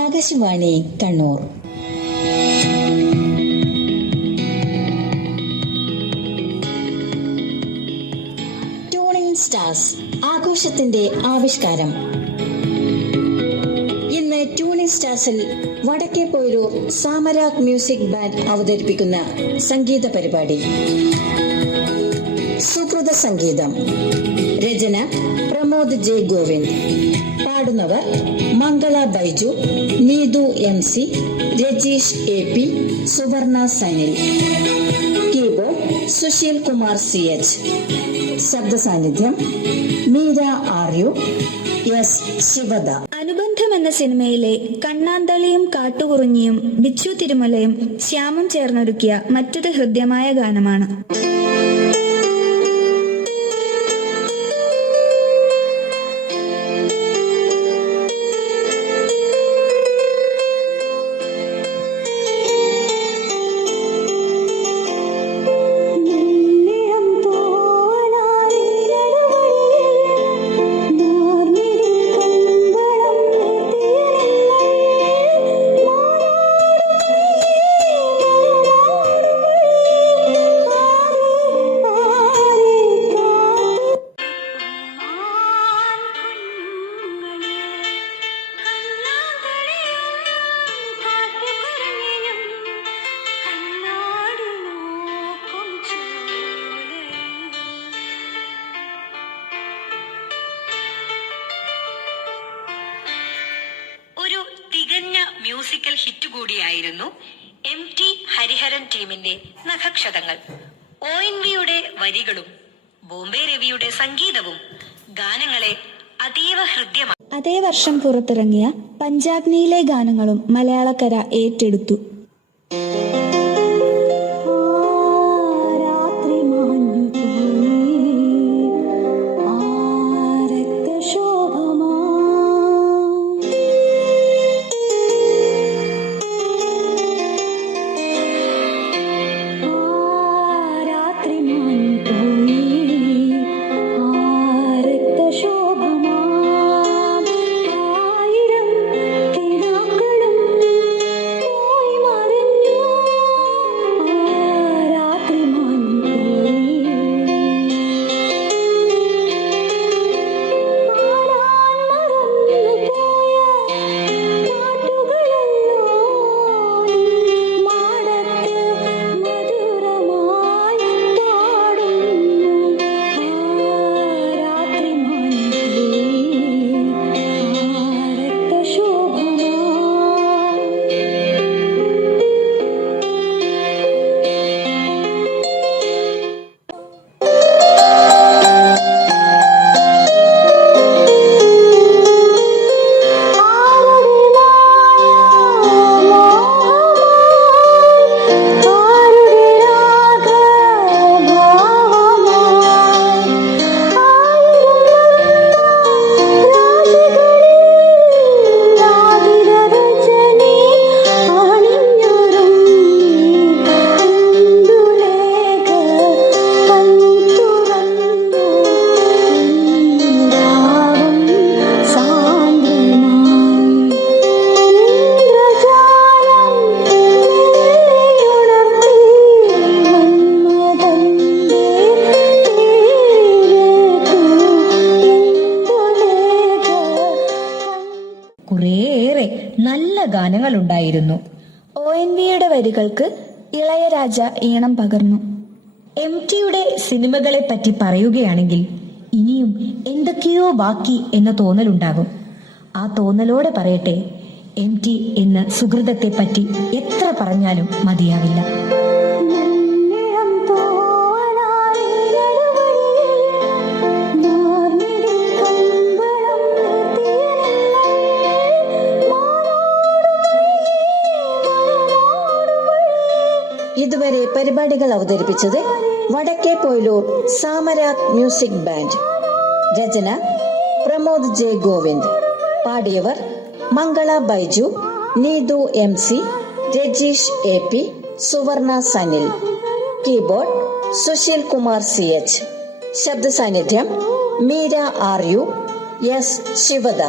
Akashvani Kannur. Tuning stars ആഘോഷത്തിന്റെ ആവിഷ്കാരം. ഇന്ന് ട്യൂണിംഗ് സ്റ്റാർസിൽ വടക്കേ പോരൂർ സാമരാഗ് മ്യൂസിക് ബാൻഡ് അവതരിപ്പിക്കുന്ന സംഗീത പരിപാടി സുകൃത സംഗീതം. രചന പ്രമോദ് ജെ ഗോവിന്ദ്. പാടുന്നവർ Mangala Baiju, Neethu MC, Rajeesh AP, Suvarna Sanil. Keyboard Susheel Kumar CH. ശബ്ദ സാന്നിധ്യം മീര RU, S ശിവദ. അനുബന്ധം എന്ന സിനിമയിലെ കണ്ണാന്തളിയും കാട്ടുകുറുഞ്ഞിയും ബിച്ചു തിരുമലയും ശ്യാമും ചേർന്നൊരുക്കിയ മറ്റൊരു ഹൃദ്യമായ ഗാനമാണ്. മ്യൂസിക്കൽ ഹിറ്റ് കൂടിയായിരുന്നു MT ഹരിഹരൻ ടീമിന്റെ നഖക്ഷതങ്ങൾ. ONVയുടെ വരികളും ബോംബെ രവിയുടെ സംഗീതവും ഗാനങ്ങളെ അതീവ ഹൃദ്യമാണ്. അതേ വർഷം പുറത്തിറങ്ങിയ പഞ്ചാഗ്നിയിലെ ഗാനങ്ങളും മലയാളക്കര ഏറ്റെടുത്തു. കുറേയേറെ നല്ല ഗാനങ്ങൾ ഉണ്ടായിരുന്നു. ONVയുടെ വരികൾക്ക് ഇളയരാജ ഈണം പകർന്നു. MTയുടെ സിനിമകളെ പറ്റി പറയുകയാണെങ്കിൽ ഇനിയും എന്തൊക്കെയോ ബാക്കി എന്ന തോന്നലുണ്ടാകും. ആ തോന്നലോടെ പറയട്ടെ, MT എന്ന സുഹൃതത്തെ പറ്റി എത്ര പറഞ്ഞാലും മതിയാവില്ല. ഇതുവരെ പരിപാടികൾ അവതരിപ്പിച്ചത് വടക്കേ പോരൂർ സാമരാഗ് മ്യൂസിക് ബാൻഡ്. രചന പ്രമോദ് ജെ ഗോവിന്ദ്. പാടിയവർ Mangala Baiju, Neethu MC, Rajeesh AP, Suvarna Sanil. Keyboard Susheel Kumar CH. ശബ്ദ സാന്നിധ്യം മീര RU, S ശിവദ.